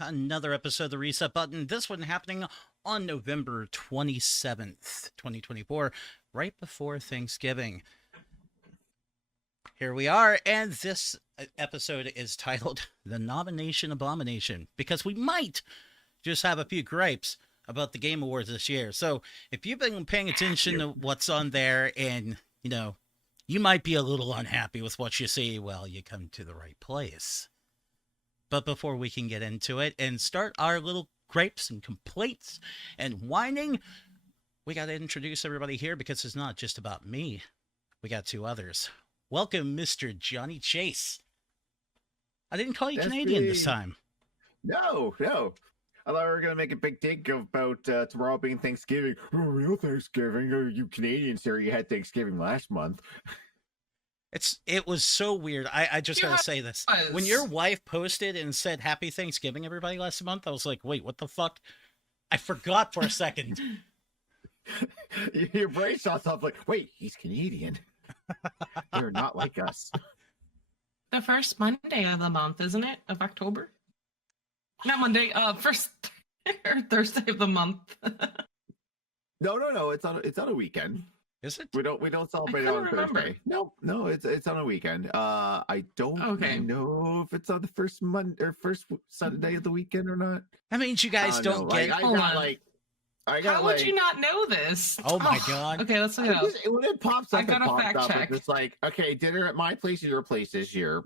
Another episode of the Reset Button. This one happening on November 27th, 2024, right before Thanksgiving. Here we are, and this episode is titled The Nomination Abomination, because we might just have a few gripes about the Game Awards this year. So if you've been paying attention to what's on there and, you might be a little unhappy with what you see, well, you come to the right place. But before we can get into it and start our little gripes and complaints and whining, we got to introduce everybody here because it's not just about me. We got two others. Welcome, Mr. Johnny Chase. I didn't call you That's Canadian me. this time. No. I thought we were going to make a big dig about tomorrow being Thanksgiving. Oh, real Thanksgiving. Oh, you Canadians here, you had Thanksgiving last month. It was so weird. I just got to say this. When your wife posted and said Happy Thanksgiving, everybody, last month, I was like, wait, what the fuck? I forgot for a second. Your brain shot off like, wait, he's Canadian. They're not like us. The first Monday of the month, isn't it? Of October? Not Monday, first or Thursday of the month. No. It's on a weekend. Is it? We don't celebrate it on Thursday. No, it's on a weekend. I don't know if it's on the first Monday or first Sunday of the weekend or not. That means you guys don't get. How would you not know this? Oh my god. Okay, let's look it up. When it pops up, I got a fact check. It's like, okay, dinner at my place or your place this year.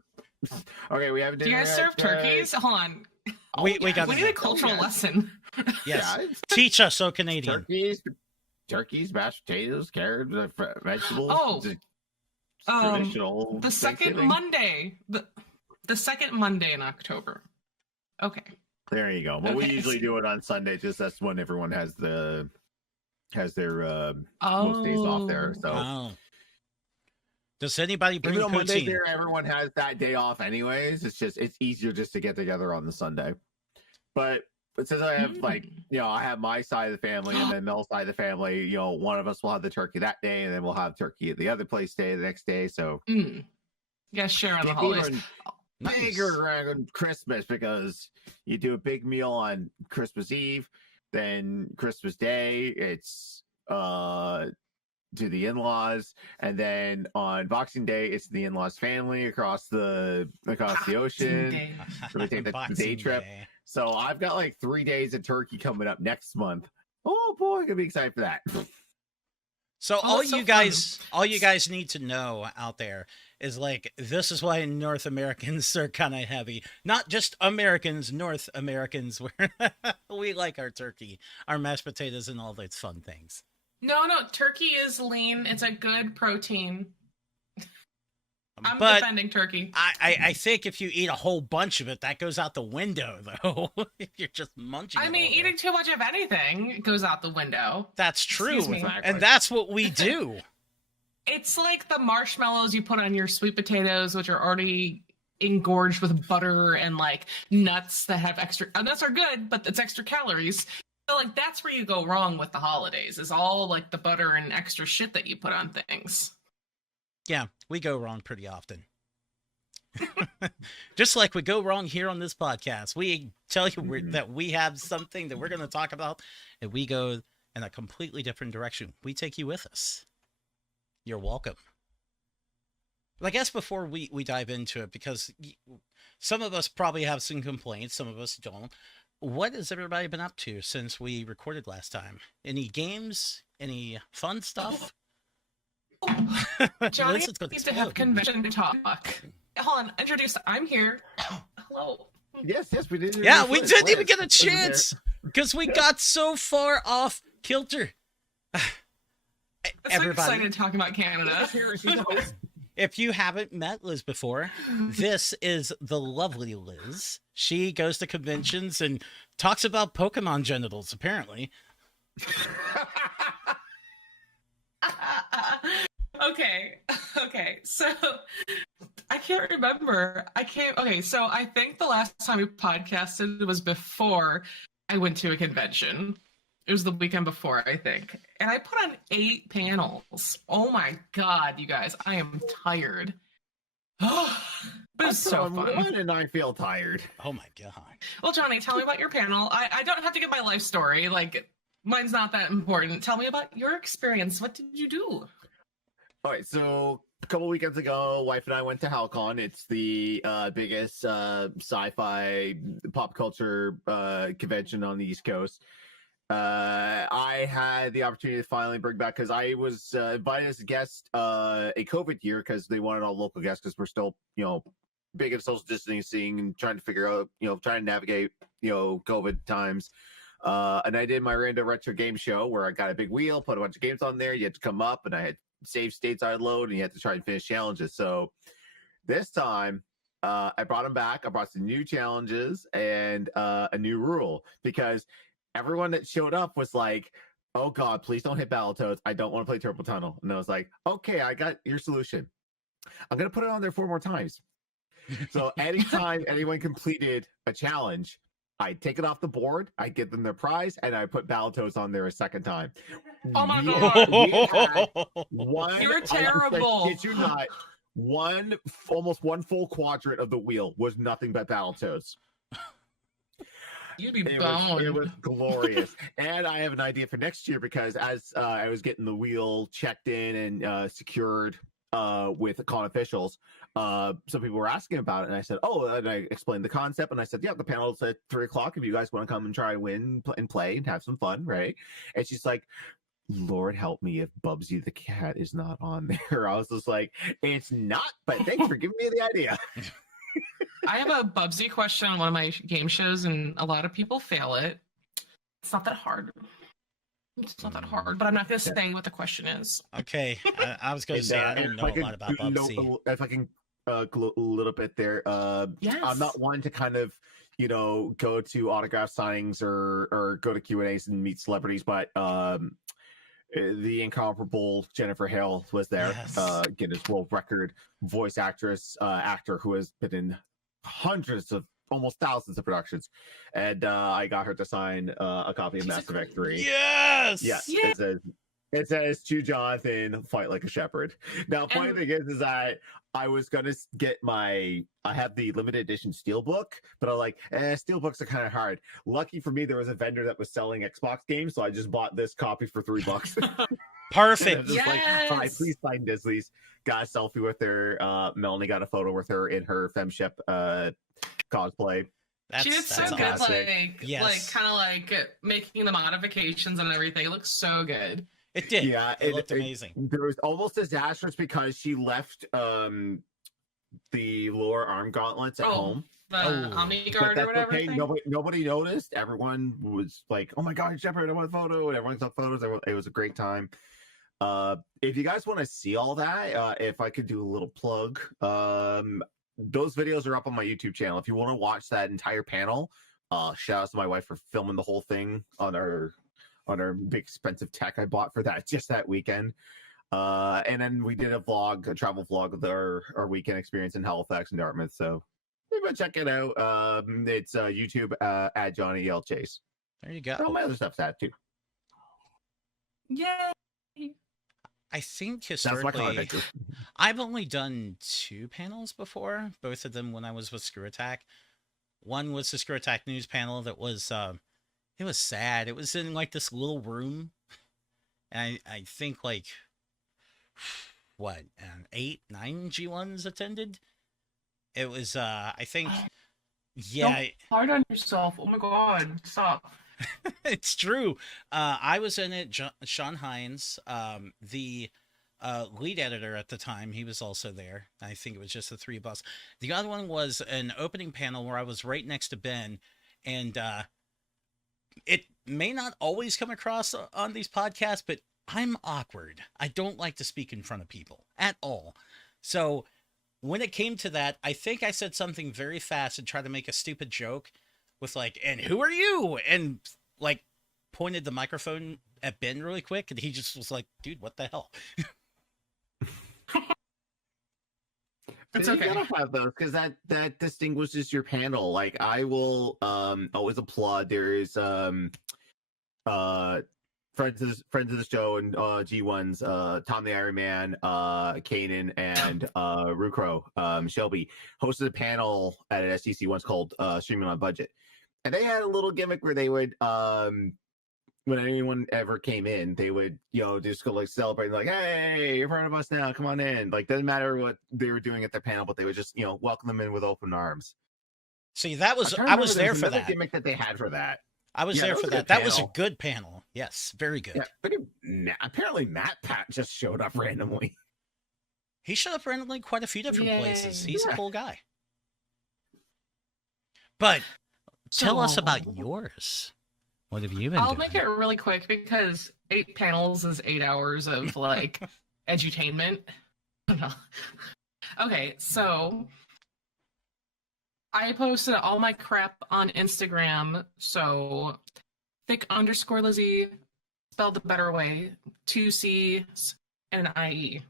Okay, we have dinner. Do you guys serve turkeys? Hold on. We need a cultural lesson. Yes. Yeah, teach us, so Canadian. Turkeys, mashed potatoes, carrots, vegetables. Traditional. The second Monday. The second Monday in October. Okay. There you go. Well, we usually do it on Sunday, just that's when everyone has their most days off there. So does anybody bring even Monday there, everyone has that day off anyways. It's easier just to get together on the Sunday. But since I have I have my side of the family and then Mel's side of the family, one of us will have the turkey that day and then we'll have turkey at the other place the next day. So share on the holidays. Bigger on Christmas because you do a big meal on Christmas Eve, then Christmas Day it's to the in-laws, and then on Boxing Day it's the in-laws family across the ocean. So we take the day trip. Day. So I've got like 3 days of turkey coming up next month. Oh boy, I'm gonna be excited for that. So all you guys need to know out there is this is why North Americans are kind of heavy. Not just Americans, North Americans, where we like our turkey, our mashed potatoes, and all those fun things. No, turkey is lean. It's a good protein. I'm defending turkey. I think if you eat a whole bunch of it, that goes out the window, though. If you're just munching. I mean, eating too much of anything goes out the window. That's true. And that's what we do. It's like the marshmallows you put on your sweet potatoes, which are already engorged with butter and nuts that have extra. Nuts are good, but it's extra calories. So that's where you go wrong with the holidays. Is all the butter and extra shit that you put on things. Yeah, we go wrong pretty often. Just like we go wrong here on this podcast. We tell you that we have something that we're going to talk about, and we go in a completely different direction. We take you with us. You're welcome. But I guess before we dive into it, because some of us probably have some complaints, some of us don't. What has everybody been up to since we recorded last time? Any games? Any fun stuff? Johnny needs to have convention talk. Hold on, I'm here. Hello. Yes, we did. Yeah, we didn't even get a chance because we got so far off kilter. Everybody, I'm excited talking about Canada. If you haven't met Liz before, this is the lovely Liz. She goes to conventions and talks about Pokemon genitals, apparently. Okay. So I can't remember. So I think the last time we podcasted was before I went to a convention. It was the weekend before, I think. And I put on 8 panels. Oh my God, you guys, I am tired. But I it's put so on fun. one and I feel tired. Oh my god. Well, Johnny, tell me about your panel. I don't have to give my life story. Like, mine's not that important. Tell me about your experience. What did you do? All right, so a couple weekends ago, wife and I went to HowlCon. It's the biggest sci-fi pop culture convention on the East Coast. I had the opportunity to finally bring back because I was invited as a guest a COVID year because they wanted all local guests because we're still, big in social distancing and trying to figure out, trying to navigate, COVID times. And I did my random retro game show where I got a big wheel, put a bunch of games on there. You had to come up, and I had save states I'd load, and you had to try and finish challenges. So this time, I brought them back. I brought some new challenges and a new rule because everyone that showed up was like, "Oh God, please don't hit Battletoads. I don't want to play Turbo Tunnel." And I was like, "Okay, I got your solution. I'm gonna put it on there 4 more times." So anytime anyone completed a challenge, I take it off the board, I give them their prize, and I put Battletoads on there a second time. Oh my We- God. we had one. You're I terrible. kid you not. Almost one full quadrant of the wheel was nothing but Battletoads. You'd be It boned. was glorious. And I have an idea for next year because as I was getting the wheel checked in and secured with con officials, some people were asking about it, and I said, "Oh," and I explained the concept, and I said, "Yeah, the panel's at 3:00 if you guys want to come and try and win and play and have some fun, right?" And she's like, "Lord help me if Bubsy the cat is not on there." I was just like, "It's not, but thanks for giving me the idea." I have a Bubsy question on one of my game shows, and a lot of people fail it. It's not that hard. It's not that hard, but I'm not going to say what the question is. Okay, I was going to say I don't know a lot about Bubsy. If I can gloat a little bit there, Yes. I'm not one to kind of go to autograph signings or go to Q&As and meet celebrities, but the incomparable Jennifer Hale was there. Yes. Guinness World Record voice actor who has been in hundreds of, almost thousands of productions, and I got her to sign a copy of Mass Effect 3. Yes. Yes. Yeah. It says to Jonathan, "Fight like a shepherd." Now, funny thing is that I was gonna get I have the limited edition Steelbook, but I'm like, Steelbooks are kind of hard. Lucky for me, there was a vendor that was selling Xbox games, so I just bought this copy for $3. Perfect. Just like, "Hi, Yes. please sign Disley's." Got a selfie with her. Melanie got a photo with her in her FemShip cosplay. She did so good, fantastic. Yes. kind of like making the modifications and everything. It looks so good. It did. Yeah, it looked amazing. There was almost disastrous because she left the lower arm gauntlets at home. The Omni But Guard or that's whatever. okay. thing. Nobody noticed. Everyone was like, "Oh my God, Shepard, I want a photo!" And everyone took photos. It was a great time. If you guys want to see all that, if I could do a little plug, those videos are up on my YouTube channel. If you want to watch that entire panel, shout out to my wife for filming the whole thing on our big expensive tech I bought for that weekend. And then we did a travel vlog of our weekend experience in Halifax and Dartmouth. So maybe check it out. It's YouTube at Johnny L Chase. There you go. All my other stuff's at too. Yay! I think That's my historically, content. I've only done 2 panels before, both of them when I was with Screw Attack. One was the Screw Attack news panel that was, it was sad. It was in like this little room. And I think like, what, 8, 9 G1s attended? It was, I think, yeah. Hard on yourself. Oh my God! Stop. It's true. I was in it. Sean Hines, the lead editor at the time, he was also there. I think it was just the 3 of us. The other one was an opening panel where I was right next to Ben, and it may not always come across on these podcasts, but I'm awkward. I don't like to speak in front of people at all. So when it came to that, I think I said something very fast and tried to make a stupid joke with like, "And who are you?" and like pointed the microphone at Ben really quick, and he just was like, "Dude, what the hell?" It's You okay. gotta have those because that distinguishes your panel. Like I will always applaud. There is friends of the show and G1's Tom the Iron Man, Kanan, and Rukro, Shelby hosted a panel at an SDC once called Streaming on Budget, and they had a little gimmick where they would when anyone ever came in, they would, just go like celebrate, like, hey, you're part of us now, come on in. Like, doesn't matter what they were doing at their panel, but they would just, welcome them in with open arms. See, I was there for that gimmick that they had for that. I was there for that. That was a good panel. Yes, very good. Yeah, apparently Matt Pat just showed up randomly. He showed up randomly quite a few different places. He's a cool guy. But tell us about yours. What have you been I'll doing? make it really quick because 8 panels is 8 hours of like edutainment. Okay, so I posted all my crap on Instagram. So thick_Lizzie, spelled the better way, 2 C's and an IE.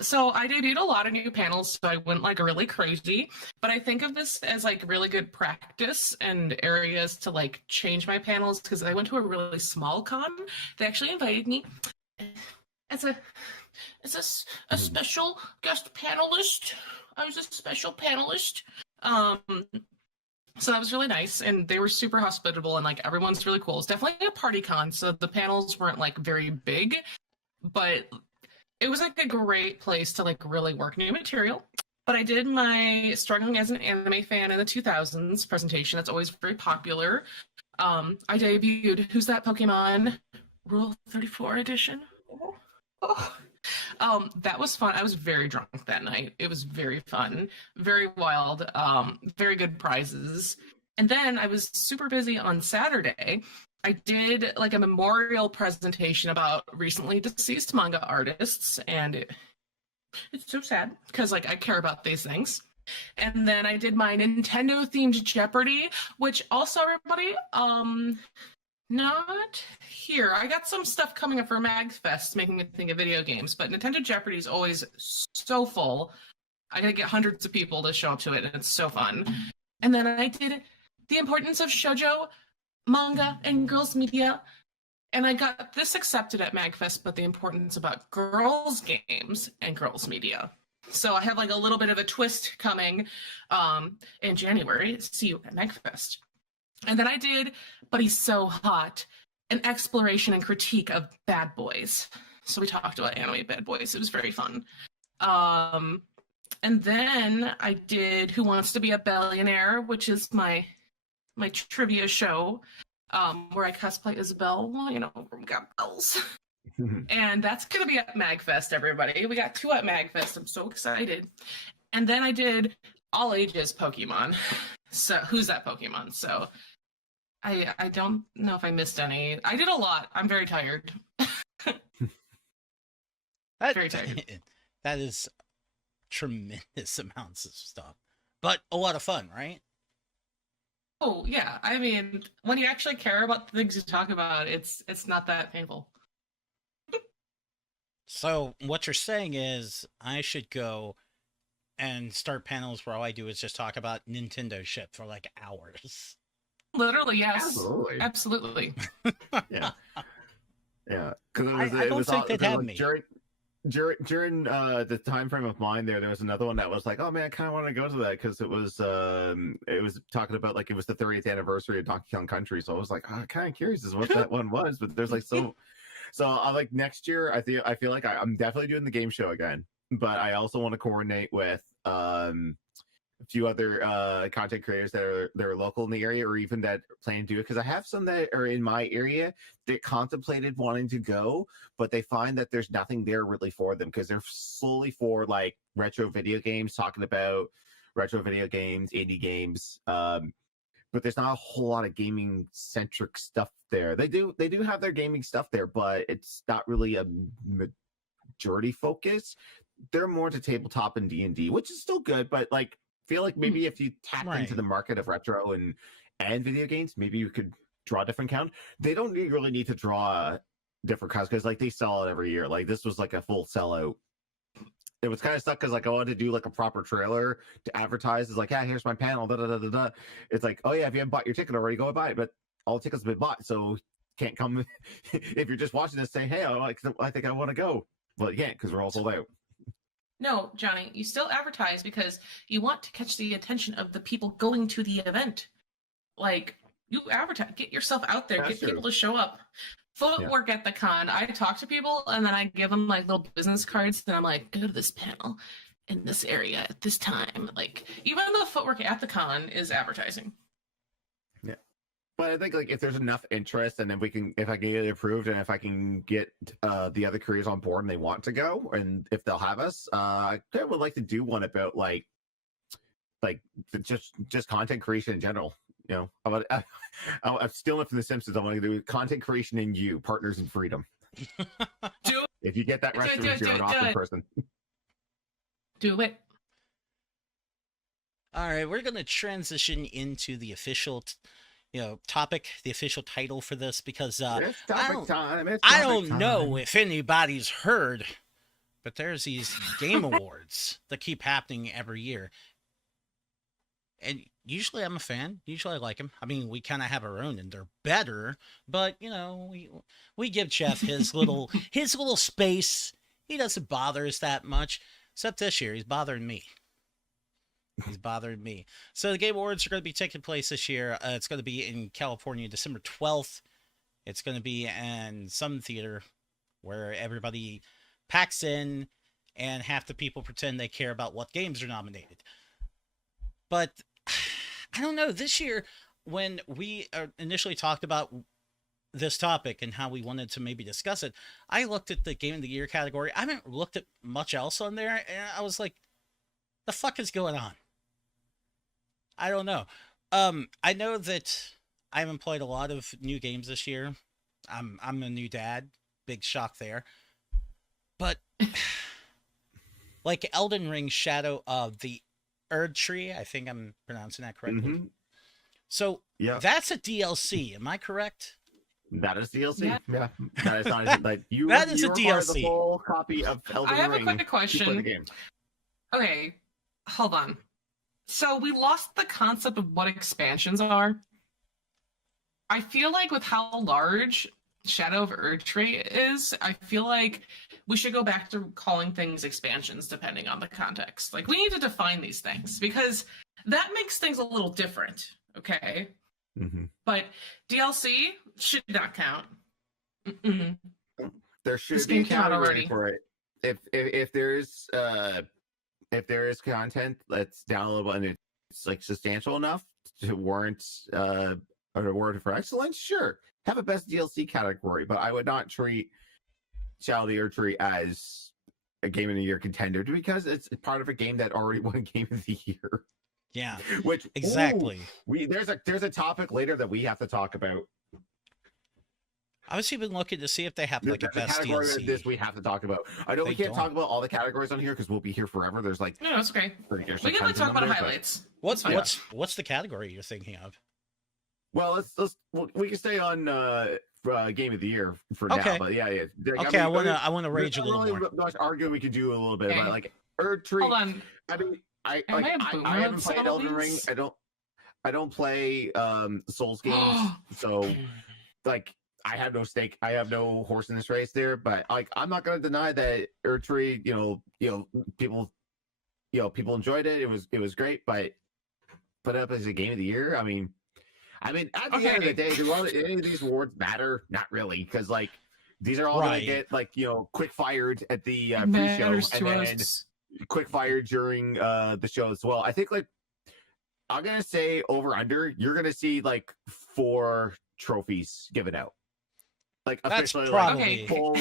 So I debuted a lot of new panels, so I went like really crazy, but I think of this as like really good practice and areas to like change my panels, because I went to a really small con. They actually invited me as a special guest panelist. I was a special panelist. So that was really nice, and they were super hospitable, and like everyone's really cool. It's definitely a party con, so the panels weren't like very big, but it was like a great place to like really work new material. But I did my struggling as an anime fan in the 2000s presentation. That's always very popular. I debuted Who's That Pokemon Rule 34 edition. That was fun. I was very drunk that night. It was very fun, very wild, very good prizes. And then I was super busy on Saturday. I did like a memorial presentation about recently deceased manga artists, and it's so sad because like I care about these things. And then I did my Nintendo themed Jeopardy, which also everybody, not here. I got some stuff coming up for MagFest making me think of video games, but Nintendo Jeopardy is always so full. I gotta get hundreds of people to show up to it, and it's so fun. And then I did the importance of shoujo manga and girls media, and I got this accepted at MagFest, but the importance about girls games and girls media. So I have like a little bit of a twist coming in January. See you at MagFest. And then I did But He's So Hot, an exploration and critique of Bad Boys. So we talked about anime Bad Boys. It was very fun. And then I did Who Wants to Be a Billionaire, which is my trivia show, where I cosplay Isabel, from Got Bells. And that's going to be at MagFest, everybody. We got 2 at MagFest. I'm so excited. And then I did all ages Pokemon. So Who's That Pokemon? So I don't know if I missed any. I did a lot. I'm very tired. Very tired. That is tremendous amounts of stuff, but a lot of fun, right? Oh yeah, I mean, when you actually care about the things you talk about, it's not that painful. So what you're saying is I should go and start panels where all I do is just talk about Nintendo shit for like hours. Literally, yes. Absolutely. Yeah. Yeah. I don't think they'd have me. During the time frame of mine there was another one that was like, oh man, I kind of want to go to that because it was talking about like it was the 30th anniversary of Donkey Kong Country, so I was like, kind of curious as what that one was, but there's like so I like next year I feel like I'm definitely doing the game show again, but I also want to coordinate with a few other content creators that are local in the area or even that plan to do it, because I have some that are in my area that contemplated wanting to go, but they find that there's nothing there really for them because they're solely for like retro video games, talking about retro video games, indie games, but there's not a whole lot of gaming centric stuff there. They do have their gaming stuff there, but it's not really a majority focus. They're more to tabletop and D&D, which is still good, but like feel like maybe if you tap into the market of retro and video games, maybe you could draw a different count. They don't really need to draw different counts because like they sell it every year. Like this was like a full sellout. It was kind of stuck because like I wanted to do like a proper trailer to advertise. It's like, yeah, here's my panel. Da, da, da, da, da. It's like, oh yeah, if you haven't bought your ticket already, go and buy it. But all the tickets have been bought, so can't come. If you're just watching this, saying, "Hey, I think I want to go," well, you can't because we're all sold out. No, Johnny, you still advertise because you want to catch the attention of the people going to the event. Like, you advertise, get yourself out there, That's get people to show up. Footwork at the con. I talk to people and then I give them like little business cards and I'm like, go to this panel in this area at this time. Like, even the footwork at the con is advertising. Yeah. But I think like if there's enough interest and if I can get it approved and if I can get the other careers on board and they want to go and if they'll have us, I would like to do one about like just content creation in general. You know, I'm stealing from The Simpsons. I'm going to do content creation in you, partners in freedom. Do it. If you get that restaurant, you're an awesome person. Do it. All right, we're going to transition into the official, topic, the official title for this because It's topic time. It's I topic don't time. know if anybody's heard, but there's these game awards that keep happening every year. And usually I'm a fan. Usually I like them. I mean, we kind of have our own and they're better, but we give Jeff his little space. He doesn't bother us that much. Except this year, he's bothering me. So the Game Awards are going to be taking place this year. It's going to be in California, December 12th. It's going to be in some theater where everybody packs in and half the people pretend they care about what games are nominated. But I don't know. This year, when we initially talked about this topic and how we wanted to maybe discuss it, I looked at the Game of the Year category. I haven't looked at much else on there, and I was like, the fuck is going on? I don't know. I know that I haven't played a lot of new games this year. I'm a new dad. Big shock there. But like Elden Ring Shadow of the Erdtree, I think I'm pronouncing that correctly. Mm-hmm. So yeah, that's a DLC. Am I correct? That is DLC. Yeah. That is not like you. That is you a require DLC. The full copy of Elden Ring. I have a quick question. The game. Okay, hold on. So we lost the concept of what expansions are. I feel like with how large Shadow of Erdtree is, I feel like we should go back to calling things expansions depending on the context. Like, we need to define these things because that makes things a little different, okay? Mm-hmm. But DLC should not count. Mm-mm. There should This be game a came out category already. for it. If there is content that's downloadable and it's like substantial enough to warrant an award for excellence, sure, have a best DLC category. But I would not treat Shadow of the Erdtree as a Game of the Year contender because it's part of a game that already won Game of the Year. Yeah, which exactly. There's a topic later that we have to talk about. I was even looking to see if they have like a best category DLC. This we have to talk about. I know we can't talk about all the categories on here because we'll be here forever. There's like no, it's okay. We can like talk about highlights. What's the category you're thinking of? Well, we can stay on Game of the Year for now. But yeah. Okay, I want to rage a little more. Much arguing we could do a little bit about like Erdtree. Hold on. I mean, I haven't played Elden Ring. I don't play Souls games, so like I have no stake. I have no horse in this race there. But like I'm not going to deny that Erdtree, people enjoyed it. It was great, but put up as a Game of the Year. I mean, at the end of the day, do any of these awards matter? Not really, because like these are all going to get like quick fired at the pre-show and then quick fired during the show as well. I think like I'm gonna say over under. You're gonna see like 4 trophies given out. Like that's officially, probably full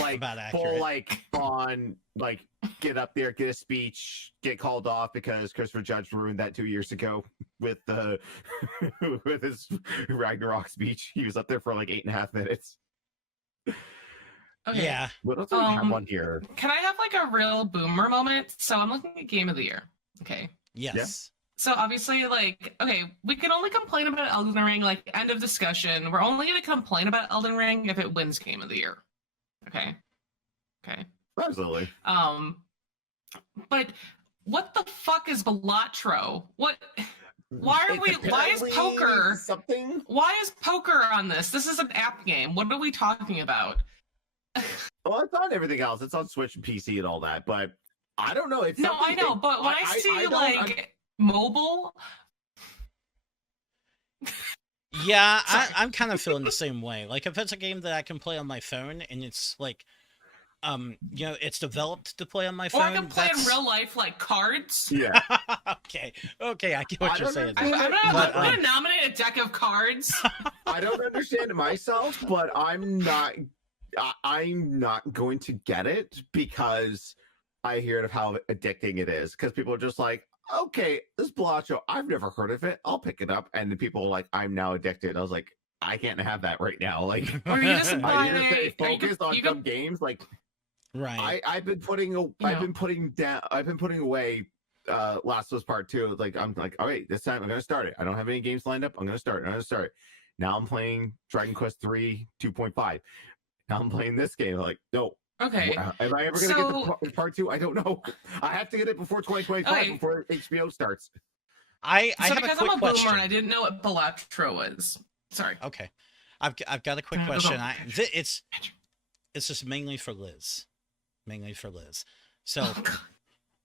on get up there, get a speech, get called off because Christopher Judge ruined that 2 years ago with with his Ragnarok speech. He was up there for like 8.5 minutes. Okay. Yeah. What else do we have on here? Can I have like a real boomer moment? So I'm looking at Game of the Year. Okay. Yes. Yeah. So obviously, like, okay, we can only complain about Elden Ring, like, end of discussion. We're only going to complain about Elden Ring if it wins Game of the Year. Okay. Absolutely. But what the fuck is Balatro? What? Why are we? Why is apparently poker? something? Why is poker on this? This is an app game. What are we talking about? Well, it's on everything else. It's on Switch and PC and all that. But I don't know. It's No, I something- know, but when I see don't- like mobile, Yeah, Sorry. I'm kind of feeling the same way. Like if it's a game that I can play on my phone and it's like, it's developed to play on my or phone. I can play in that's- real life like cards. Yeah. okay, I get what I you're don't saying. know. But, I'm gonna nominate a deck of cards. I don't understand it myself, but I'm not going to get it because I hear of how addicting it is. Because people are just like, okay, this Bellagio, I've never heard of it. I'll pick it up. And the people are like, I'm now addicted. I was like, I can't have that right now. Like, Or you just buy I need to stay it. Or you focused could- on you some could- games. Like, right. I've been putting away Last of Us Part 2. Like, I'm like, all right, this time I'm gonna start it. I don't have any games lined up. I'm gonna start it. Now I'm playing Dragon Quest 3 2.5. Now I'm playing this game. Like, no. Okay. Am I ever gonna get the part 2? I don't know. I have to get it before 2025 Okay. before HBO starts. I So have a because quick I'm a question. boomer and I didn't know what Bellagio was. Sorry. Okay, I've got a quick No, go question. on. It's just mainly for Liz. So Oh, God.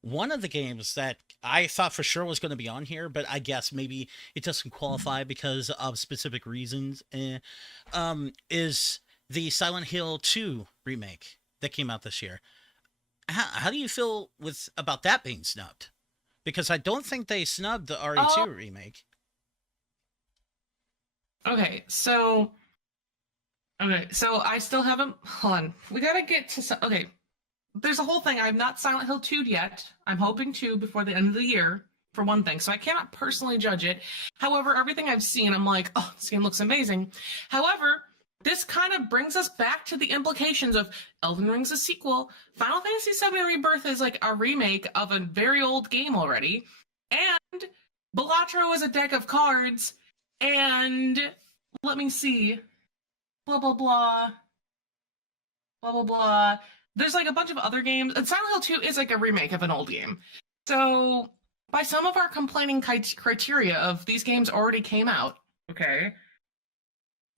one of the games that I thought for sure was going to be on here, but I guess maybe it doesn't qualify because of specific reasons, is the Silent Hill 2 remake that came out this year. How do you feel about that being snubbed? Because I don't think they snubbed the RE2 remake. Okay, so I still haven't. Hold on, we gotta get to. Okay, there's a whole thing. I've not Silent Hill 2 yet. I'm hoping to before the end of the year, for one thing. So I cannot personally judge it. However, everything I've seen, I'm like, oh, this game looks amazing. However, this kind of brings us back to the implications of Elden Ring's a sequel. Final Fantasy VII Rebirth is like a remake of a very old game already, and Bellagio is a deck of cards. And let me see. Blah, blah, blah. Blah, blah, blah. There's like a bunch of other games. And Silent Hill 2 is like a remake of an old game. So, by some of our complaining criteria of these games already came out, okay?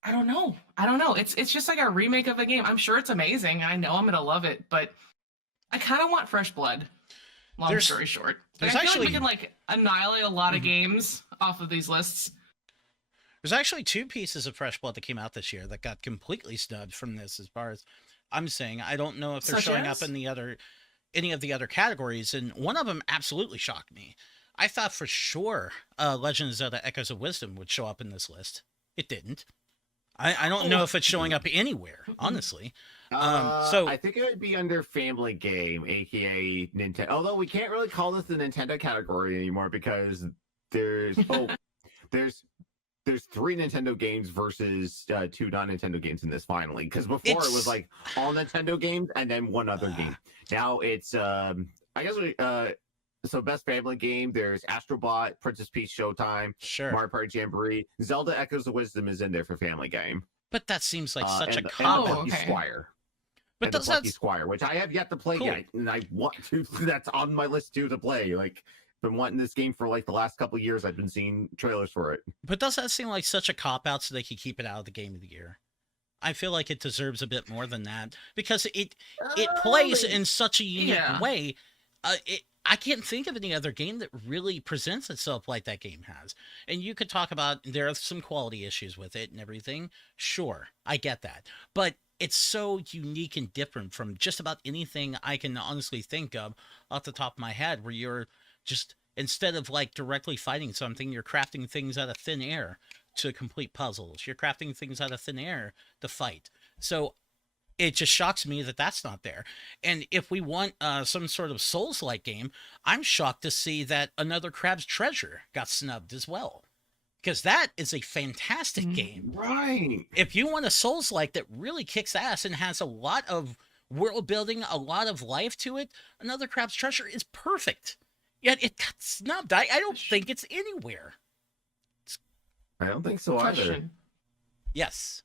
I don't know. It's just like a remake of a game. I'm sure it's amazing. I know I'm going to love it, but I kind of want fresh blood. Long story short. I feel like we can like annihilate a lot of games off of these lists. There's actually 2 pieces of Fresh Blood that came out this year that got completely snubbed from this, as far as I'm saying. I don't know if they're showing up in any of the other categories, and one of them absolutely shocked me. I thought for sure Legend of Zelda Echoes of Wisdom would show up in this list. It didn't. I don't know if it's showing up anywhere, honestly. So I think it would be under Family Game, aka Nintendo. Although we can't really call this the Nintendo category anymore because there's there's 3 Nintendo games versus 2 non-Nintendo games in this finally. Because before it was like all Nintendo games and then one other game. Now it's I guess so best family game. There's Astro Bot, Princess Peach Showtime, sure, Mario Party Jamboree, Zelda Echoes of Wisdom is in there for family game. but that seems like such a and cop the out. Lucky okay. Squire. But And the does Lucky that Squire, which I have yet to play Cool. yet, and I want to. That's on my list too to play. Like, been wanting this game for like the last couple of years. I've been seeing trailers for it. But does that seem like such a cop out so they could keep it out of the Game of the Year? I feel like it deserves a bit more than that because it plays in such a unique Yeah. way. I can't think of any other game that really presents itself like that game has. And you could talk about there are some quality issues with it and everything. Sure, I get that. But it's so unique and different from just about anything I can honestly think of off the top of my head, where you're just, instead of like directly fighting something, you're crafting things out of thin air to complete puzzles. You're crafting things out of thin air to fight. So it just shocks me that that's not there. And if we want some sort of Souls-like game, I'm shocked to see that Another Crab's Treasure got snubbed as well. Because that is a fantastic game. Right. If you want a Souls-like that really kicks ass and has a lot of world building, a lot of life to it, Another Crab's Treasure is perfect. Yet it got snubbed. I don't think it's anywhere. I don't think so either. Question. Yes.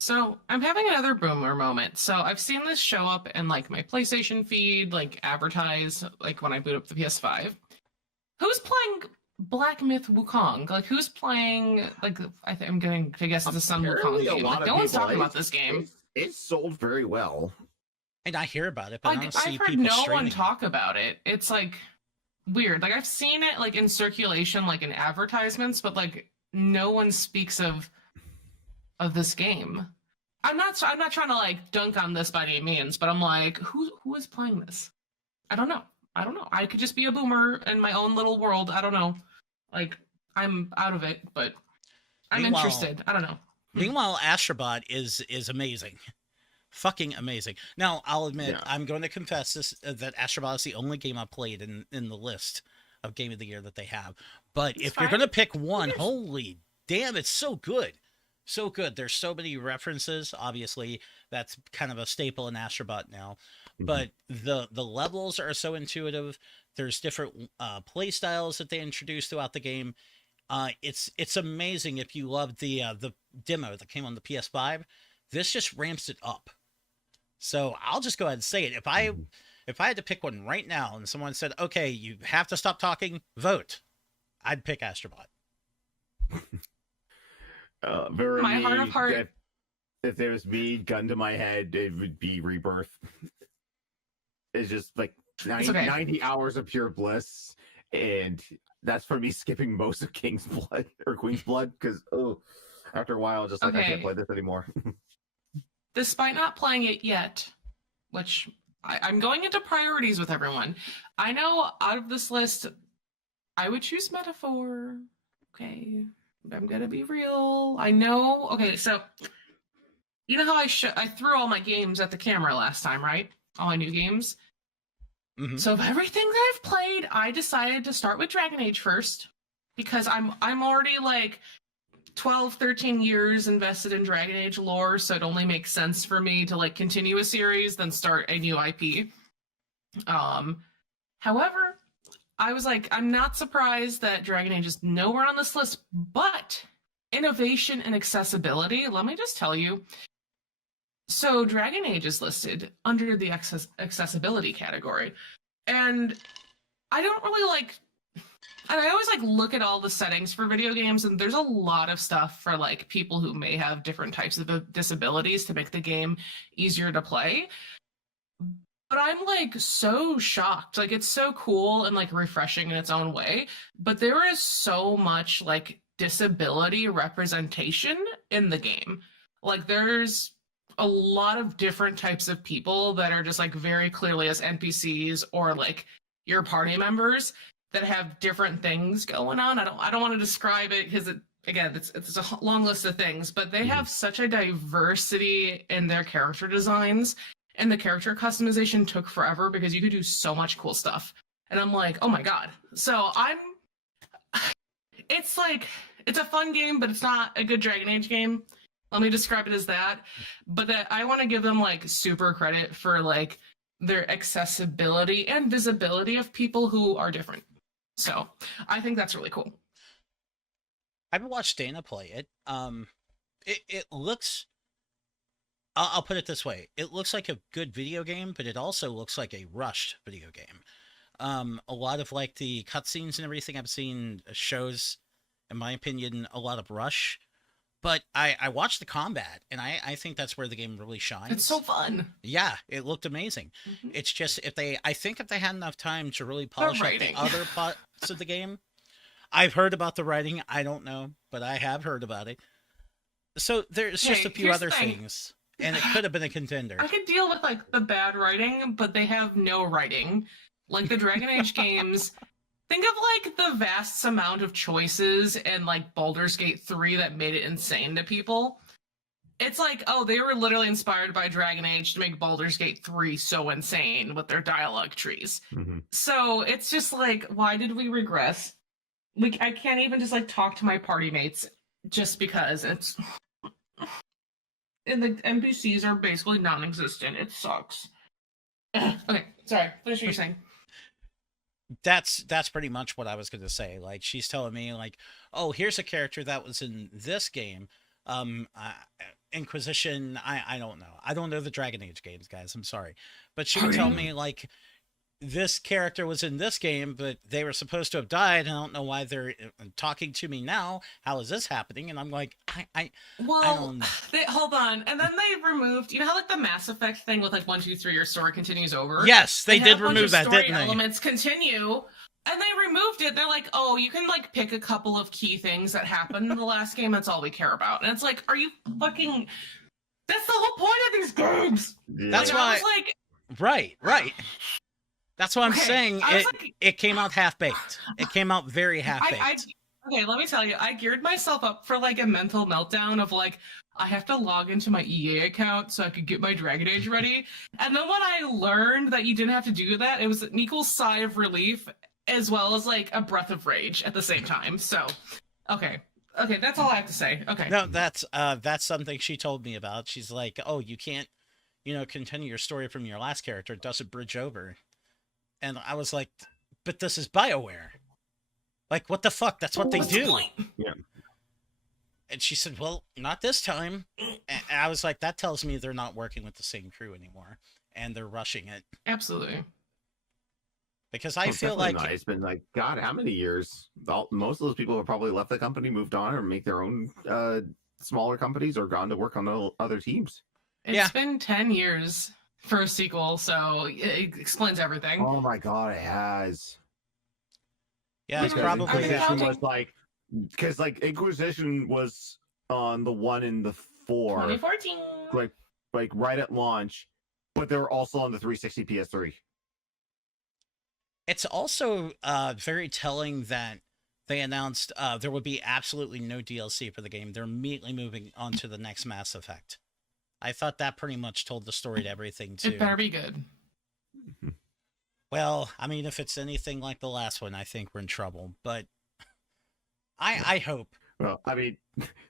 So I'm having another boomer moment. So I've seen this show up in like my PlayStation feed, like advertise, like when I boot up the PS5. Who's playing Black Myth Wukong. Like, who's playing? Like, I'm going to guess it's a Sun Wukong Apparently, game. Like, no one's talking about this game. It's sold very well. And I hear about it, but I Like, don't see I've heard people no streaming one it. talk about it. It's like weird. Like, I've seen it like in circulation, like in advertisements, but like no one speaks of this game. I'm not trying to like dunk on this by any means, but I'm like, who is playing this? I don't know. I could just be a boomer in my own little world. I don't know. Like, I'm out of it, but I'm interested. I don't know. Meanwhile, Astrobot is amazing. Fucking amazing. Now, I'll admit, Yeah. I'm going to confess this, that Astrobot is the only game I played in the list of Game of the Year that they have. But It's if you're fine. going to pick one, holy damn, it's so good. So good. There's so many references. Obviously, that's kind of a staple in Astrobot now. But the levels are so intuitive. There's different play styles that they introduce throughout the game. It's amazing. If you loved the demo that came on the PS5, this just ramps it up. So I'll just go ahead and say it. If I had to pick one right now, and someone said, "Okay, you have to stop talking, vote," I'd pick Astrobot. My heart of heart. If there was me, gun to my head, it would be Rebirth. It's just like 90, okay. 90 hours of pure bliss, and that's for me skipping most of King's Blood or Queen's Blood because after a while, just like I can't Okay. play this anymore. Despite not playing it yet, which I'm going into priorities with everyone. I know out of this list, I would choose Metaphor. Okay, I'm gonna be real. I know. Okay, so you know how I threw all my games at the camera last time, right? All my new games. Mhm. So of everything that I've played, I decided to start with Dragon Age first because I'm already like 12, 13 years invested in Dragon Age lore, so it only makes sense for me to like continue a series than start a new IP. However, I was like, I'm not surprised that Dragon Age is nowhere on this list, but innovation and accessibility, let me just tell you. So Dragon Age is listed under the accessibility category. And I don't really like, and I always like look at all the settings for video games, and there's a lot of stuff for like people who may have different types of disabilities to make the game easier to play. But I'm like so shocked. Like, it's so cool and like refreshing in its own way. But there is so much like disability representation in the game. Like, there's a lot of different types of people that are just like very clearly as NPCs or like your party members that have different things going on. I don't want to describe it because it's a long list of things, but they have such a diversity in their character designs, and the character customization took forever because you could do so much cool stuff. And I'm like, oh my god. So it's like, it's a fun game, but it's not a good Dragon Age game. Let me describe it as that. But that I want to give them like super credit for like their accessibility and visibility of people who are different. So I think that's really cool. I've watched Dana play it. It looks. I'll put it this way: it looks like a good video game, but it also looks like a rushed video game. A lot of like the cutscenes and everything I've seen shows, in my opinion, a lot of rush. But I watched the combat, and I think that's where the game really shines. It's so fun. Yeah, it looked amazing. Mhm. It's just I think if they had enough time to really polish up the writing. other parts of the game. I've heard about the writing. I don't know, but I have heard about it. So there's just Hey, a few here's other the thing. things, and it could have been a contender. I could deal with like the bad writing, but they have no writing. Like the Dragon Age games, think of like the vast amount of choices in like Baldur's Gate 3 that made it insane to people. It's like, oh, they were literally inspired by Dragon Age to make Baldur's Gate 3 so insane with their dialogue trees. So it's just like, why did we regress? I can't even just like talk to my party mates just because it's and the NPCs are basically non-existent. It sucks. Okay, sorry. Finish what you're saying. That's pretty much what I was going to say. Like, she's telling me like, oh, here's a character that was in this game. Inquisition. I don't know. I don't know the Dragon Age games, guys. I'm sorry, but she would tell me like, this character was in this game, but they were supposed to have died. I don't know why they're talking to me now. How is this happening? And I'm like, I don't. Hold on, and then they removed. You know how like the Mass Effect thing with like 1, 2, 3, your story continues over. Yes, they did had a bunch remove of that, story didn't they? Elements continue. And they removed it. They're like, oh, you can like pick a couple of key things that happened in the last game. That's all we care about. And it's like, are you fucking? That's the whole point of these games. Yeah. That's Like, why. I was like, Right. That's what I'm Okay, saying. I was like- It came out half baked. It came out very half baked. okay, let me tell you, I geared myself up for like a mental meltdown of like, I have to log into my EA account so I could get my Dragon Age ready. And then when I learned that you didn't have to do that, it was an equal sigh of relief as well as like a breath of rage at the same time. So, okay, that's all I have to say. Okay. No, that's something she told me about. She's like, oh, you can't, continue your story from your last character. It doesn't bridge over. And I was like, but this is BioWare. Like, what the fuck? That's what they What's the do. point? Yeah. And she said, well, not this time. And I was like, that tells me they're not working with the same crew anymore. And they're rushing it. Absolutely. Because I Well, feel definitely like not. It's been like, God, how many years? Most of those people have probably left the company, moved on, or make their own smaller companies, or gone to work on other teams. It's been 10 years for a sequel, so it explains everything. Oh my God, it has. yeah, it's Because probably Inquisition counting- was like, because like Inquisition was on the 1 and the 4, 2014. like right at launch, but they were also on the 360 PS3. It's also very telling that they announced there would be absolutely no DLC for the game. They're immediately moving on to the next Mass Effect. I thought that pretty much told the story to everything, too. It better be good. Well, I mean, if it's anything like the last one, I think we're in trouble. But I hope. Well, I mean,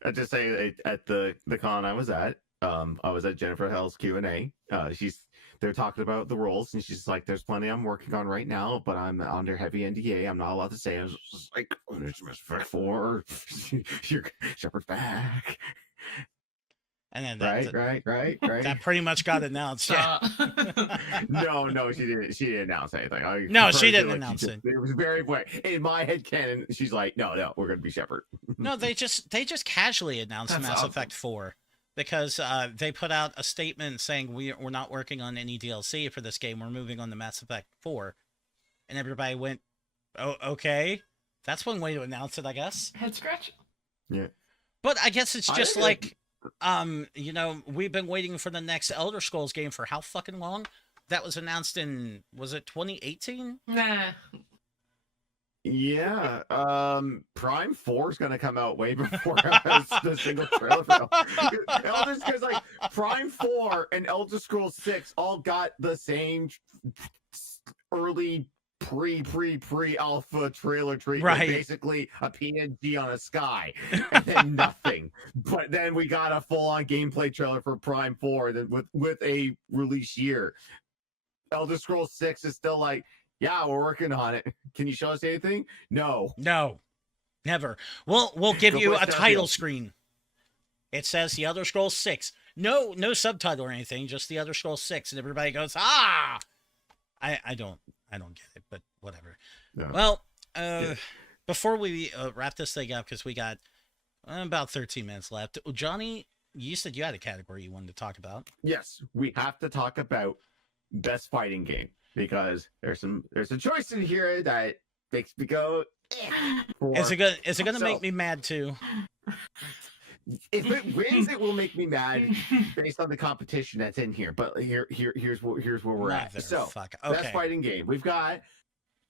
I just say at the con I was at Jennifer Hell's Q&A. They're talking about the roles, and she's like, "There's plenty I'm working on right now, but I'm under heavy NDA. I'm not allowed to say." I was just like, "Oh, there's Mass Effect 4. Your Shepard's back." And then Right. that pretty much got announced. Yeah. No, she didn't. She didn't announce anything. No, she didn't announce it. It was very quick in my head canon. She's like, "No, we're gonna be Shepard." No, they just casually announced That's Mass awful. Effect 4 because they put out a statement saying we're not working on any DLC for this game. We're moving on to Mass Effect 4, and everybody went, "Oh, okay, that's one way to announce it, I guess." Head scratch. Yeah. But I guess it's I just think like, we've been waiting for the next Elder Scrolls game for how fucking long? That was announced in, was it 2018? Nah. Yeah, Prime 4 is gonna come out way before the single trailer for because like Prime 4 and Elder Scrolls 6 all got the same early pre alpha trailer treatment, Right. basically a PNG on a sky, and then nothing. But then we got a full on gameplay trailer for Prime 4, and then with a release year. Elder Scrolls 6 is still like, yeah, we're working on it. Can you show us anything? No. No, never. We'll give Go you play a title Starfield. screen. It says The Elder Scrolls 6. No subtitle or anything, just The Elder Scrolls 6, and everybody goes, ah! I don't get it, but whatever. No. Well, Yeah. before we wrap this thing up, because we got about 13 minutes left. Johnny, you said you had a category you wanted to talk about. Yes, we have to talk about best fighting game because there's a choice in here that makes me go. Is it gonna So- make me mad too? If it wins, it will make me mad based on the competition that's in here. But here's where we're at. So Motherfucker. best Okay. fighting game. We've got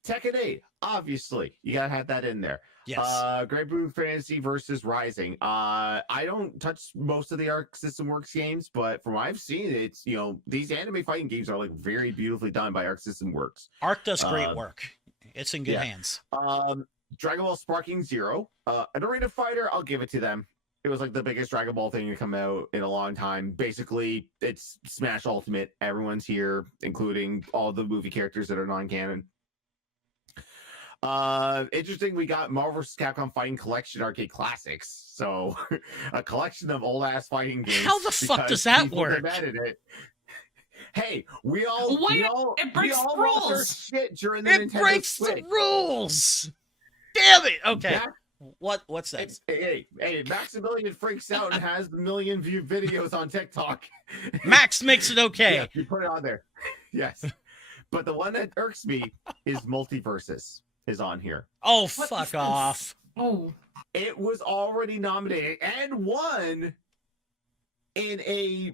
Tekken 8. Obviously, you gotta have that in there. Yes. Great Blue Fantasy versus Rising. I don't touch most of the Arc System Works games, but from what I've seen, it's these anime fighting games are like very beautifully done by Arc System Works. Arc does great work. It's in good yeah. hands. Dragon Ball Sparking Zero. An Arena Fighter, I'll give it to them. It was like the biggest Dragon Ball thing to come out in a long time. Basically, it's Smash Ultimate. Everyone's here, including all the movie characters that are non-canon. Interesting, we got Marvel vs. Capcom Fighting Collection Arcade Classics. So a collection of old ass fighting games. How the fuck because does that people work? demanded it. Hey, we all Wait, it we breaks all the lost our rules. shit during the It Nintendo breaks Switch. the rules. Damn it. Okay. Max, What's that? hey, Maximilian freaks out and has million view videos on TikTok. Max makes it okay. Yes, you put it on there. Yes. But the one that irks me is Multiverses is on here. Oh, What fuck is this? off. Oh, It was already nominated and won in a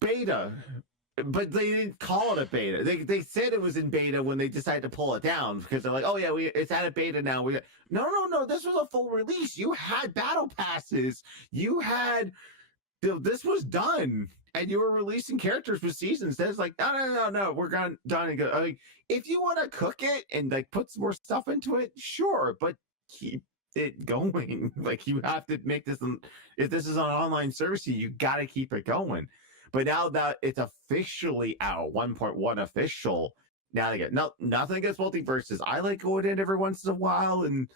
beta, but they didn't call it a beta. They said it was in beta when they decided to pull it down because they're like, oh yeah, it's at a beta now. No. This was a full release. You had battle passes. You had this was done, and you were releasing characters for seasons. That's like, no, we're done and go. Like, if you want to cook it and like put some more stuff into it, sure, but keep it going. Like, you have to make this. If this is an online service, you got to keep it going. But now that it's officially out, 1.1 official, now they get nothing against multiverses. I like going in every once in a while and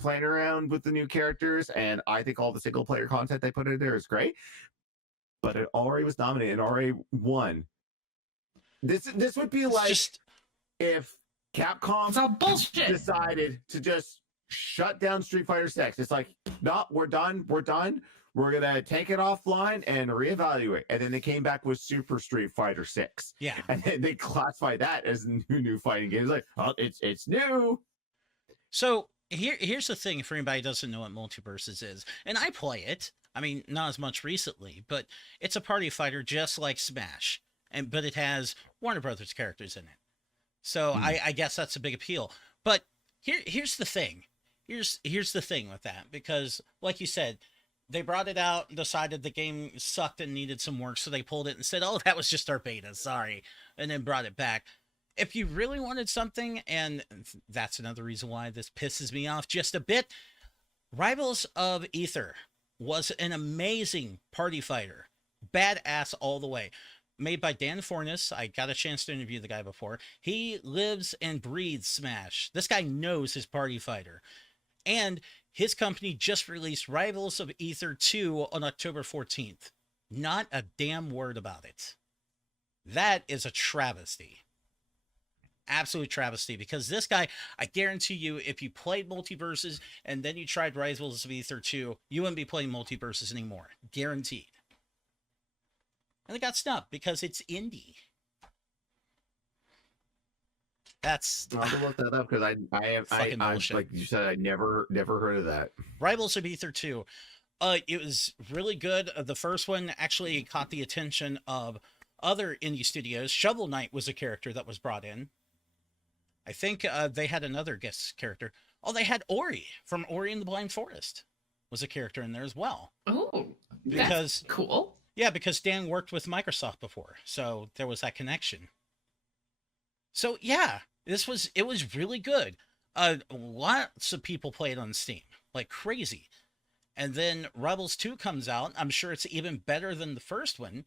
playing around with the new characters, and I think all the single player content they put in there is great. But it already was nominated and already won. This would be like Just if Capcom it's all bullshit. decided to just shut down Street Fighter 6. It's like, no, we're done. We're gonna take it offline and reevaluate. And then they came back with Super Street Fighter 6. yeah. And then they classified that as new fighting games. Like, oh, it's new. So here's the thing for anybody who doesn't know what Multiverses is, and I play it. I mean, not as much recently, but it's a party fighter just like Smash, but it has Warner Brothers characters in it. So I guess that's a big appeal. But here's the thing. Here's the thing with that, because like you said, they brought it out and decided the game sucked and needed some work, so they pulled it and said, "Oh, that was just our beta, sorry," and then brought it back. If you really wanted something, and that's another reason why this pisses me off just a bit, Rivals of Aether was an amazing party fighter. Badass all the way. Made by Dan Fornes. I got a chance to interview the guy before. He lives and breathes Smash. This guy knows his party fighter. And his company just released Rivals of Aether 2 on October 14th. Not a damn word about it. That is a travesty. Absolute travesty, because this guy, I guarantee you, if you played Multiverses and then you tried Rivals of Aether 2, you wouldn't be playing Multiverses anymore. Guaranteed. And it got snubbed because it's indie. That's I'll have to look that up because I bullshit. like you said, I never heard of that. Rivals of Aether 2. It was really good. The first one actually caught the attention of other indie studios. Shovel Knight was a character that was brought in. I think they had another guest character. Oh, they had Ori from Ori and the Blind Forest was a character in there as well. Oh, Because that's cool. yeah, because Dan worked with Microsoft before, so there was that connection. So yeah, it was really good. Lots of people played on Steam like crazy, and then Rebels 2 comes out. I'm sure it's even better than the first one,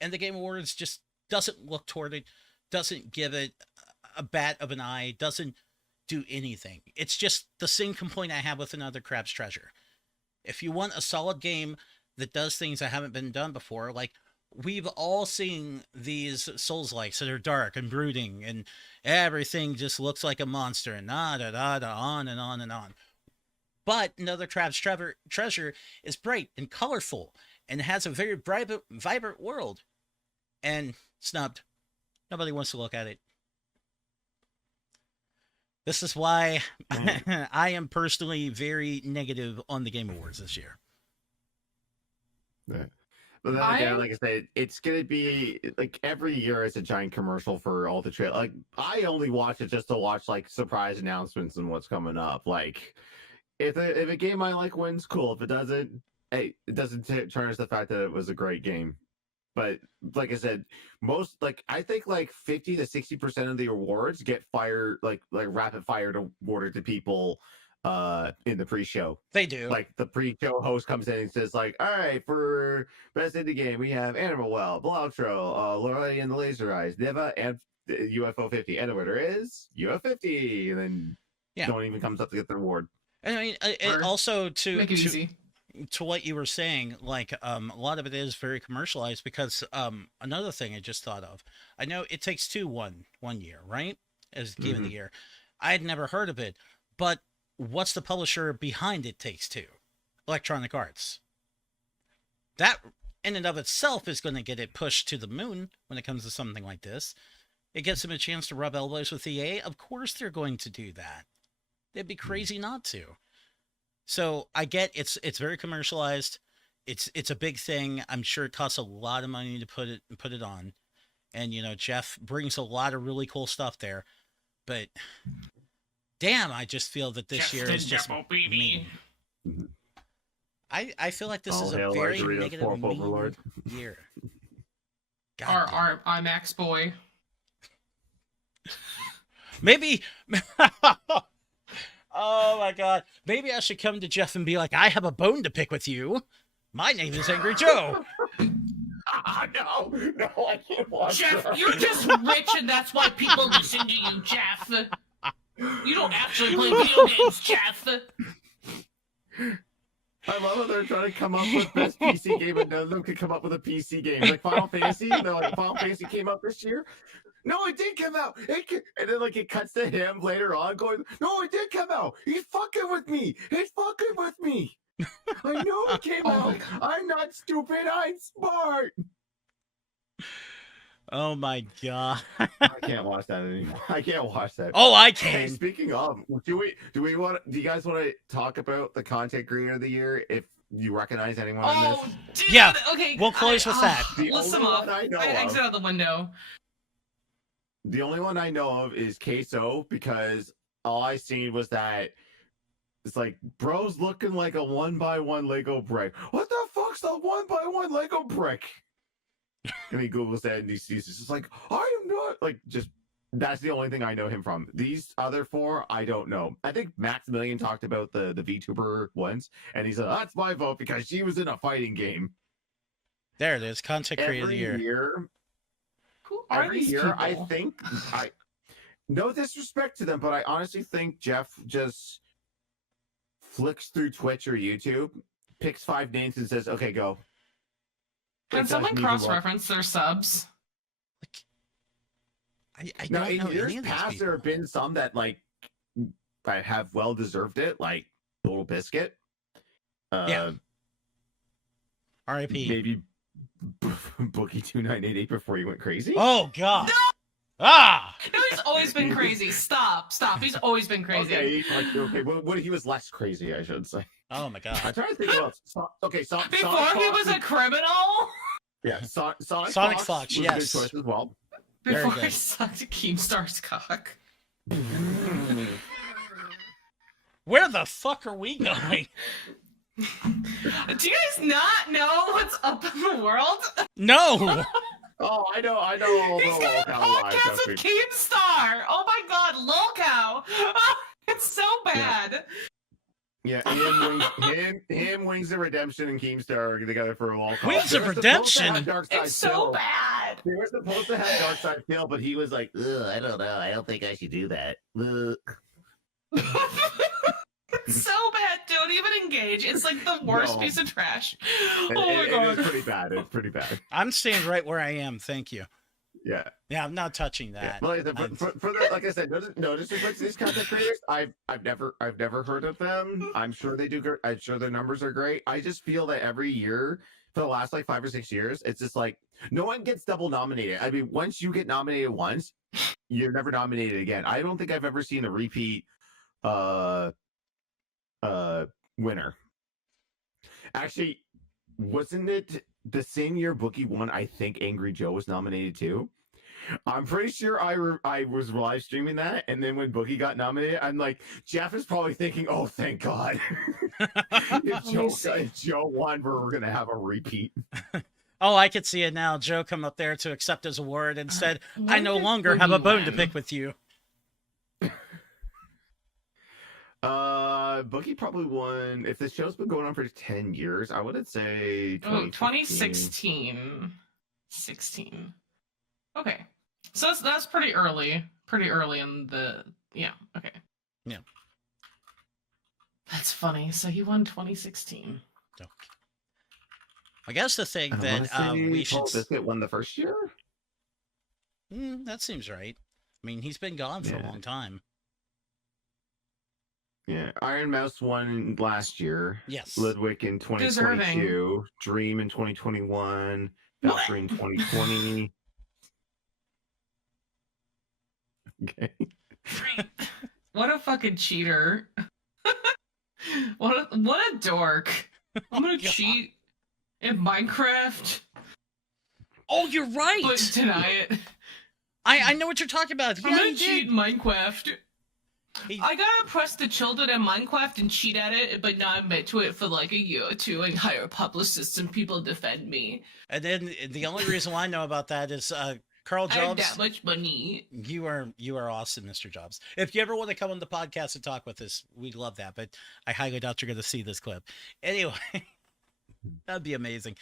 and the Game Awards just doesn't look toward it, doesn't give it a bat of an eye, doesn't do anything. It's just the same complaint I have with another Crab's Treasure. If you want a solid game that does things that haven't been done before, like we've all seen these Souls-likes that are dark and brooding and everything just looks like a monster and on and on and on. But another Crab's Treasure is bright and colorful and has a very vibrant world. And snubbed. Nobody wants to look at it. This is why I am personally very negative on the Game Awards this year. Yeah. But then again, like I said, it's gonna be like every year it's a giant commercial for all the trail. Like, I only watch it just to watch like surprise announcements and what's coming up. Like, if a game I like wins, cool. If it doesn't, hey, it doesn't tarnish the fact that it was a great game. But like I said, I think like 50 to 60% of the awards get fired, like rapid fire awarded to people in the pre-show. They do. Like, the pre-show host comes in and says like, all right, for best indie game we have Animal Well, Bellotro, Lorelei and the Laser Eyes, Neva, and UFO 50, and the winner is UFO 50, and then no one even comes up to get the award. And I mean, it also Make it easy. to what you were saying, like a lot of it is very commercialized because another thing I just thought of. I know It Takes Two one year, right? As game of the Mhm. year. I had never heard of it, but what's the publisher behind It Takes Two? Electronic Arts. That in and of itself is going to get it pushed to the moon when it comes to something like this. It gives them a chance to rub elbows with EA. Of course they're going to do that. They'd be crazy not to. So I get it's very commercialized. It's a big thing. I'm sure it costs a lot of money to put it on. And Jeff brings a lot of really cool stuff there. But damn, I just feel that this year is just mean. I feel like this is a hail very Doritos negative Fourth mean Overlord. year. God damn. Our IMAX boy. Maybe. Oh my god. Maybe I should come to Jeff and be like, I have a bone to pick with you. My name is Angry Joe. No, I can't watch Jeff, that. you're just rich and that's why people listen to you, Jeff. You don't actually play video games, Jeff. I love how they're trying to come up with best PC game, and none of them could come up with a PC game. Like Final Fantasy, they're like, Final Fantasy came out this year. No, it did come out. And then it cuts to him later on going, no, it did come out. He's fucking with me. He's fucking with me. I know it came out. I'm not stupid. I'm smart. Oh my god. I can't watch that anymore. I can't watch that. Oh, I Hey, can. speaking of, do you guys want to talk about the content creator of the year? If you recognize anyone in Oh, this? dude. Yeah, Okay. we'll close with that. The List only them up. one I know I of- exit out the window. The only one I know of is Queso because all I seen was that it's like bro's looking like a 1x1 Lego brick. What the fuck's a 1x1 Lego brick? And he Googles that and he sees it's just like, I am not like just that's the only thing I know him from. These other four, I don't know. I think Maximilian talked about the VTuber once, and he said, that's my vote because she was in a fighting game. There it is. Content creator of the year. Who are Every these year, people? I think no disrespect to them, but I honestly think Jeff just flicks through Twitch or YouTube, picks 5 names, and says, "Okay, go." Can It someone doesn't even look- cross-reference their subs? I Now, don't in know years any of these past, there have been some that I have well deserved it, like Total Biscuit. Yeah. R.I.P. Maybe Bookie 2988 before he went crazy. Oh god. No! Ah! No, he's always been crazy. Stop. He's always been crazy. Okay, well, he was less crazy, I should say. Oh my god. I'm trying to think about. Okay, Before he was a criminal? yeah, Sonic Sonic Fox Fox, was yes. a good choice as well. Very Before he good. sucked Keemstar's cock. Where the fuck are we going? Do you guys not know what's up in the world? No! Oh, I know. He's got a podcast with Keemstar! Oh my god, Lolcow! It's so bad. Yeah, him, Wings of Redemption, and Keemstar are together for a long time. Wings of Redemption? It's so bad. They were supposed to have Dark Side Hill, but he was like, ugh, I don't know. I don't think I should do that. Ugh. It's so bad. Don't even engage. It's like the worst No. piece of trash. And- Oh my and god. It's pretty bad. It's pretty bad. I'm staying right where I am, thank you. Yeah. Yeah, I'm not touching Yeah. that. Well, for the, like I said, no disrespect to these content creators. I've never heard of them. I'm sure they do. I'm sure their numbers are great. I just feel that every year for the last 5 or 6 years, it's just like no one gets double nominated. I mean, once you get nominated once, you're never nominated again. I don't think I've ever seen a repeat winner. Actually, wasn't it the same year Bookie won? I think Angry Joe was nominated too. I'm pretty sure I was live streaming that, and then when Boogie got nominated, I'm like, Jeff is probably thinking, "Oh, thank God, if Joe won, we're gonna have a repeat." Oh, I could see it now. Joe come up there to accept his award and said, I When no did longer have a Boogie bone to win? pick with you. Boogie probably won. If the show's been going on for 10 years, I would say 2016. 16. Okay. So that's pretty early. Pretty early in the okay. Yeah. That's funny. So he won 2016. Okay. I guess the thing I that wanna say we should. Paul Biscuit won the first year. That seems right. I mean, he's been gone for a Yeah. long time. Yeah, Iron Mouse won last year. Yes. Ludwig in 2022. Dream in 2021. Valkyrie in 2020. Okay. What a fucking cheater. what a dork. I'm gonna Oh, God. cheat in Minecraft, Oh, you're right. but deny it. I know what you're talking about. I'm Yeah, gonna he cheat did. in Minecraft. He- I gotta press the children in Minecraft and cheat at it, but not admit to it for like a year or two and hire publicists and people defend me. And then the only reason why I know about that is Carl I have Jobs. that much money. You are awesome, Mr. Jobs. If you ever want to come on the podcast and talk with us, we'd love that. But I highly doubt you're going to see this clip. Anyway, that'd be amazing.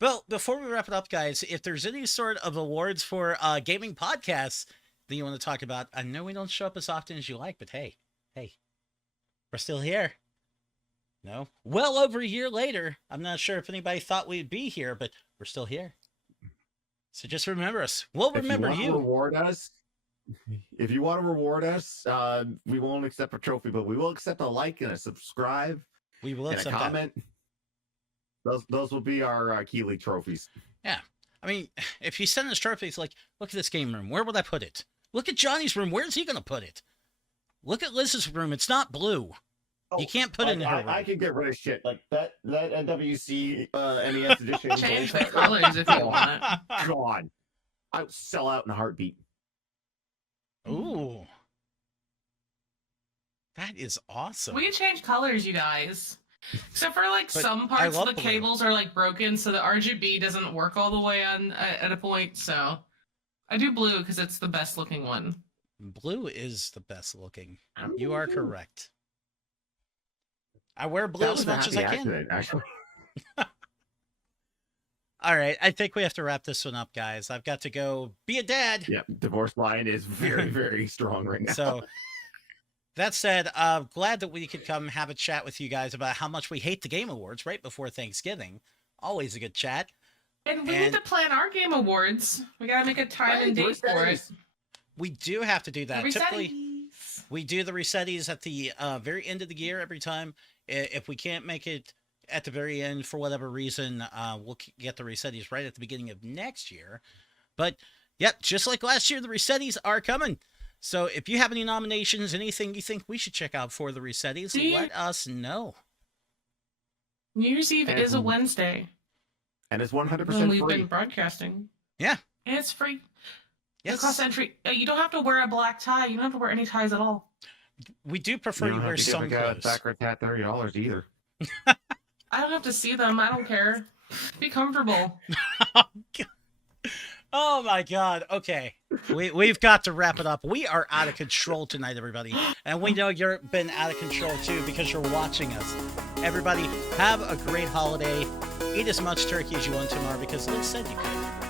Well, before we wrap it up, guys, if there's any sort of awards for gaming podcasts that you want to talk about, I know we don't show up as often as you like, but hey, we're still here. No, well over a year later. I'm not sure if anybody thought we'd be here, but we're still here. So just remember us. We'll remember if you. you. Want to reward us, if you want to reward us, we won't accept a trophy, but we will accept a like and a subscribe We will and a accept that. comment. Those will be our Keeley trophies. Yeah. I mean, if you send us trophies, like, look at this game room. Where would I put it? Look at Johnny's room. Where's he going to put it? Look at Liz's room. It's not blue. You can't put it in her room. I can get rid of shit like that NWC NES edition. Change the colors if you want. God, I would sell out in a heartbeat. Ooh. That is awesome. We can change colors, you guys. Except for like But some I parts of love the blue. cables are like broken, so the RGB doesn't work all the way on at a point. So I do blue because it's the best looking one. Blue is the best looking. You are correct. I wear blue That as was a much as I happy can. accident, actually. All right. I think we have to wrap this one up, guys. I've got to go be a dad. Yeah, divorce line is very, very strong right now. So that said, glad that we could come have a chat with you guys about how much we hate the Game Awards right before Thanksgiving. Always a good chat. And we And- need to plan our game awards. We gotta make a time and date for it. We do have to do that. Typically, Resetties. we do the resetties at the very end of the year every time. If we can't make it at the very end for whatever reason, we'll get the resetties right at the beginning of next year. But, yep, just like last year, the resetties are coming. So if you have any nominations, anything you think we should check out for the resetties, Do you- let us know. New Year's Eve is a And- Wednesday And it's when 100% we've free. been broadcasting. Yeah. And it's free. Yes. The cost entry. You don't have to wear a black tie. You don't have to wear any ties at all. We do prefer You you don't wear have to some give a clothes. backwards hat $30 either. I don't have to see them. I don't care. Be comfortable. Oh my God. Okay. We've got to wrap it up. We are out of control tonight, everybody. And we know you've been out of control too because you're watching us. Everybody, have a great holiday. Eat as much turkey as you want tomorrow because Liz said you could.